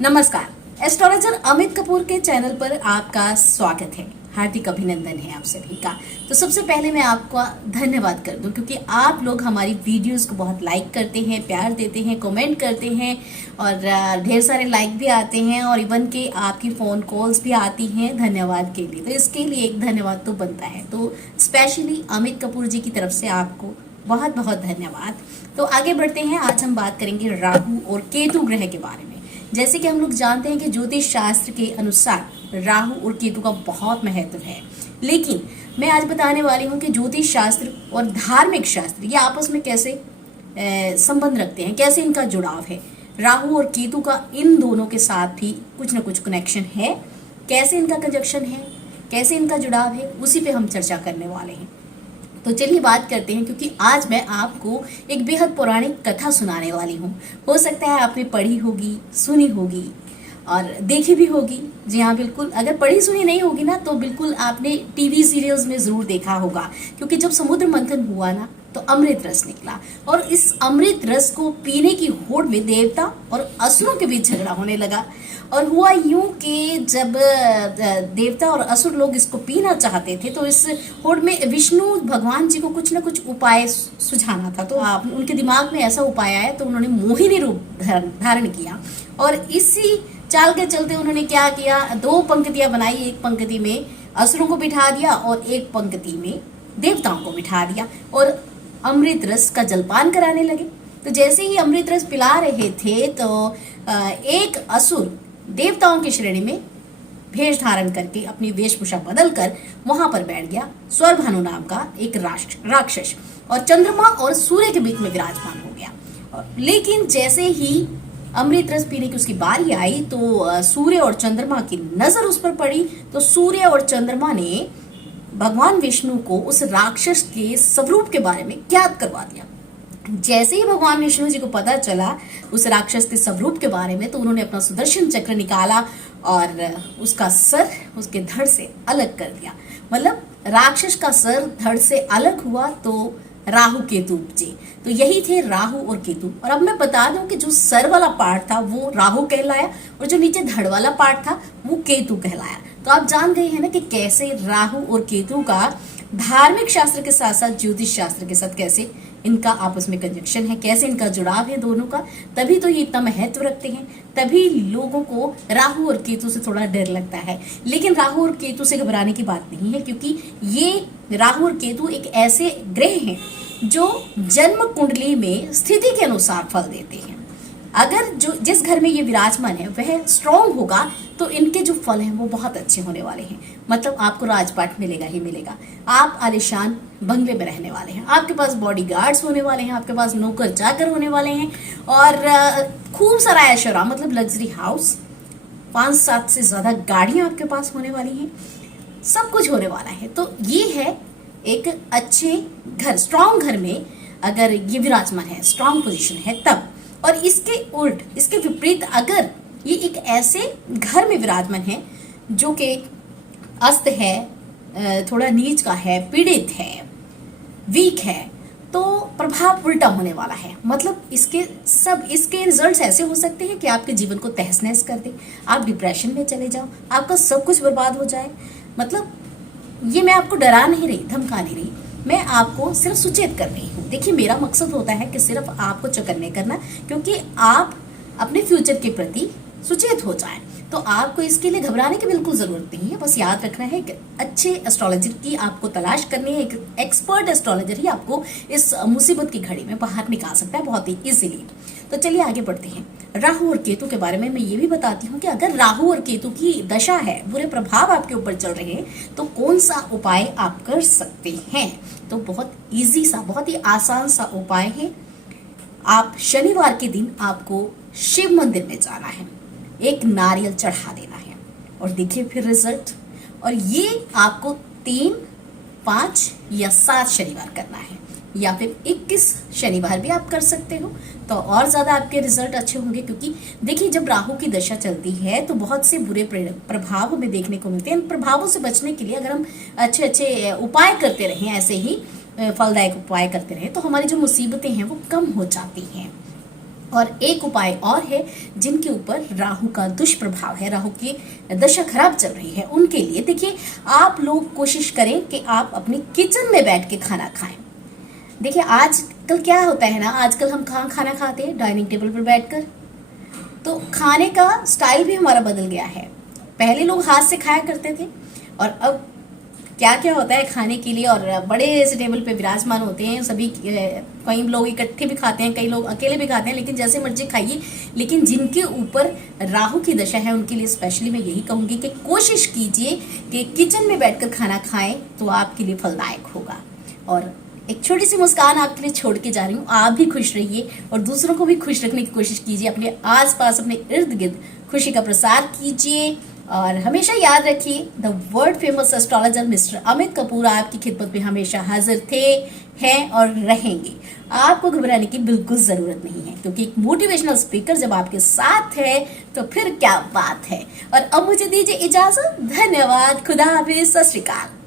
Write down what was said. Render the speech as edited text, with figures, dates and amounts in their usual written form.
नमस्कार। एस्ट्रोलॉजर अमित कपूर के चैनल पर आपका स्वागत है। हार्दिक अभिनंदन है आप सभी का। तो सबसे पहले मैं आपका धन्यवाद कर दूं क्योंकि आप लोग हमारी वीडियोस को बहुत लाइक करते हैं, प्यार देते हैं, कमेंट करते हैं और ढेर सारे लाइक भी आते हैं और इवन के आपकी फ़ोन कॉल्स भी आती हैं धन्यवाद के लिए। तो इसके लिए एक धन्यवाद तो बनता है। तो स्पेशली अमित कपूर जी की तरफ से आपको बहुत बहुत धन्यवाद। तो आगे बढ़ते हैं। आज हम बात करेंगे राहु और केतु ग्रह के बारे में। जैसे कि हम लोग जानते हैं कि ज्योतिष शास्त्र के अनुसार राहु और केतु का बहुत महत्व है, लेकिन मैं आज बताने वाली हूँ कि ज्योतिष शास्त्र और धार्मिक शास्त्र ये आपस में कैसे संबंध रखते हैं, कैसे इनका जुड़ाव है। राहु और केतु का इन दोनों के साथ भी कुछ न कुछ कनेक्शन है, कैसे इनका कंजक्शन है, कैसे इनका जुड़ाव है, उसी पे हम चर्चा करने वाले हैं। तो चलिए बात करते हैं, क्योंकि आज मैं आपको एक बेहद पौराणिक कथा सुनाने वाली हूँ। हो सकता है आपने पढ़ी होगी, सुनी होगी और देखी भी होगी। जी हाँ, बिल्कुल। अगर पढ़ी सुनी नहीं होगी ना तो बिल्कुल आपने टीवी सीरियल्स में जरूर देखा होगा, क्योंकि जब समुद्र मंथन हुआ ना तो अमृत रस निकला और इस अमृत रस को पीने की होड़ में देवता और असुरों के बीच झगड़ा होने लगा। और हुआ यूं कि जब देवता और असुर लोग इसको पीना चाहते थे तो इस होड़ में विष्णु भगवान जी को कुछ ना कुछ उपाय सुझाना था। तो उनके दिमाग में ऐसा उपाय आया तो उन्होंने मोहिनी रूप धारण किया और इसी चाल के चलते उन्होंने क्या किया, दो पंक्तियां बनाई। एक पंक्ति में असुरों को बिठा दिया और एक पंक्ति में देवताओं को बिठा दिया और अमृत रस का जलपान कराने लगे। तो जैसे ही अमृत रस पिला रहे थे तो एक असुर देवताओं की श्रेणी में भेष धारण करके अपनी वेशभूषा बदल कर वहां पर बैठ गया। स्वरभानु नाम का एक राक्षस और चंद्रमा और सूर्य के बीच में विराजमान हो गया। लेकिन जैसे ही अमृत रस पीने की उसकी बारी आई तो सूर्य और चंद्रमा की नजर उस पर पड़ी। तो सूर्य और चंद्रमा ने भगवान विष्णु को उस राक्षस के स्वरूप के बारे में ज्ञात करवा दिया। जैसे ही भगवान विष्णु जी को पता चला उस राक्षस के स्वरूप के बारे में तो उन्होंने अपना सुदर्शन चक्र निकाला और उसका सर उसके धड़ से अलग कर दिया। मतलब राक्षस का सर धड़ से अलग हुआ तो राहु केतु उपजे। तो यही थे राहु और केतु। और अब मैं बता दूं कि जो सर वाला पार्ट था वो राहु कहलाया और जो नीचे धड़ वाला पार्ट था वो केतु कहलाया। तो आप जान गए हैं ना कि कैसे राहु और केतु का धार्मिक शास्त्र के साथ साथ ज्योतिष शास्त्र के साथ कैसे इनका आपस में कंजक्शन है, कैसे इनका जुड़ाव है दोनों का। तभी तो ये इतना महत्व रखते हैं, तभी लोगों को राहु और केतु से थोड़ा डर लगता है। लेकिन राहु और केतु से घबराने की बात नहीं है, क्योंकि ये राहु और केतु एक ऐसे ग्रह हैं जो जन्म कुंडली में स्थिति के अनुसार फल देते हैं। अगर जो जिस घर में ये विराजमान है वह स्ट्रांग होगा तो इनके जो फल हैं वो बहुत अच्छे होने वाले हैं। मतलब आपको राजपाट मिलेगा ही मिलेगा, आप आलिशान बंगले में रहने वाले हैं, आपके पास बॉडीगार्ड्स होने वाले हैं, आपके पास नौकर चाकर होने वाले हैं और खूब सारा ऐशोरा, मतलब लग्जरी हाउस, 5-7 से ज्यादा गाड़ियां आपके पास होने वाली हैं, सब कुछ होने वाला है। तो ये है एक अच्छे घर, स्ट्रांग घर में अगर ये विराजमान है, स्ट्रांग पोजीशन है तब। और इसके उल्ट, इसके विपरीत अगर ये एक ऐसे घर में विराजमान है जो कि अस्त है, थोड़ा नीच का है, पीड़ित है, वीक है, तो प्रभाव उल्टा होने वाला है। मतलब इसके रिजल्ट्स ऐसे हो सकते हैं कि आपके जीवन को तहस नहस कर दे, आप डिप्रेशन में चले जाओ, आपका सब कुछ बर्बाद हो जाए। मतलब ये मैं आपको डरा नहीं रही, धमका नहीं रही, मैं आपको सिर्फ सुचेत कर रही हूँ। देखिए, मेरा मकसद होता है कि सिर्फ आपको चौकन्ने करना, क्योंकि आप अपने फ्यूचर के प्रति सुचेत हो जाएं। तो आपको इसके लिए घबराने की बिल्कुल जरूरत नहीं है। बस याद रखना है कि अच्छे एस्ट्रोलॉजर की आपको तलाश करनी है। एक एक्सपर्ट एस्ट्रोलॉजर ही आपको इस मुसीबत की घड़ी में बाहर निकाल सकता है बहुत ही इजीली। तो चलिए आगे बढ़ते हैं। राहु और केतु के बारे में मैं ये भी बताती हूँ कि अगर राहु और केतु की दशा है, बुरे प्रभाव आपके ऊपर चल रहे हैं, तो कौन सा उपाय आप कर सकते हैं। तो बहुत इजी सा, बहुत ही आसान सा उपाय है। आप शनिवार के दिन आपको शिव मंदिर में जाना है, एक नारियल चढ़ा देना है और देखिए फिर रिजल्ट। और ये आपको 3, 5 या 7 शनिवार करना है, या फिर 21 शनिवार भी आप कर सकते हो, तो और ज्यादा आपके रिजल्ट अच्छे होंगे। क्योंकि देखिए, जब राहु की दशा चलती है तो बहुत से बुरे प्रभाव हमें देखने को मिलते हैं। इन प्रभावों से बचने के लिए अगर हम अच्छे अच्छे उपाय करते रहें, ऐसे ही फलदायक उपाय करते रहें, तो हमारी जो मुसीबतें हैं वो कम हो जाती हैं। और एक उपाय और है जिनके ऊपर राहु का दुष्प्रभाव है, राहु की दशा खराब चल रही है, उनके लिए देखिए आप लोग कोशिश करें कि आप अपने किचन में बैठ के खाना खाएं। देखिए आजकल क्या होता है ना, आजकल हम कहाँ खाना खाते हैं, डाइनिंग टेबल पर बैठकर। तो खाने का स्टाइल भी हमारा बदल गया है। पहले लोग हाथ से खाया करते थे और अब क्या क्या होता है खाने के लिए, और बड़े से टेबल पे विराजमान होते हैं सभी। कई लोग इकट्ठे भी खाते हैं, कई लोग अकेले भी खाते हैं, लेकिन जैसे मर्जी खाइए। लेकिन जिनके ऊपर राहु की दशा है उनके लिए स्पेशली मैं यही कहूंगी कि कोशिश कीजिए कि किचन में बैठकर खाना खाएं, तो आपके लिए फलदायक होगा। और एक छोटी सी मुस्कान आपके लिए छोड़ के जा रही हूँ। आप भी खुश रहिए और दूसरों को भी खुश रखने की कोशिश कीजिए। अपने आसपास, अपने इर्द गिर्द खुशी का प्रसार कीजिए और हमेशा याद रखिए the world famous astrologer mister Amit Kapoor आपकी खिदमत में हमेशा हाजिर थे, हैं और रहेंगे। आपको घबराने की बिल्कुल जरूरत नहीं है, क्योंकि एक मोटिवेशनल स्पीकर जब आपके साथ है तो फिर क्या बात है। और अब मुझे दीजिए इजाजत। धन्यवाद। खुदा हाफिज। सत श्री अकाल।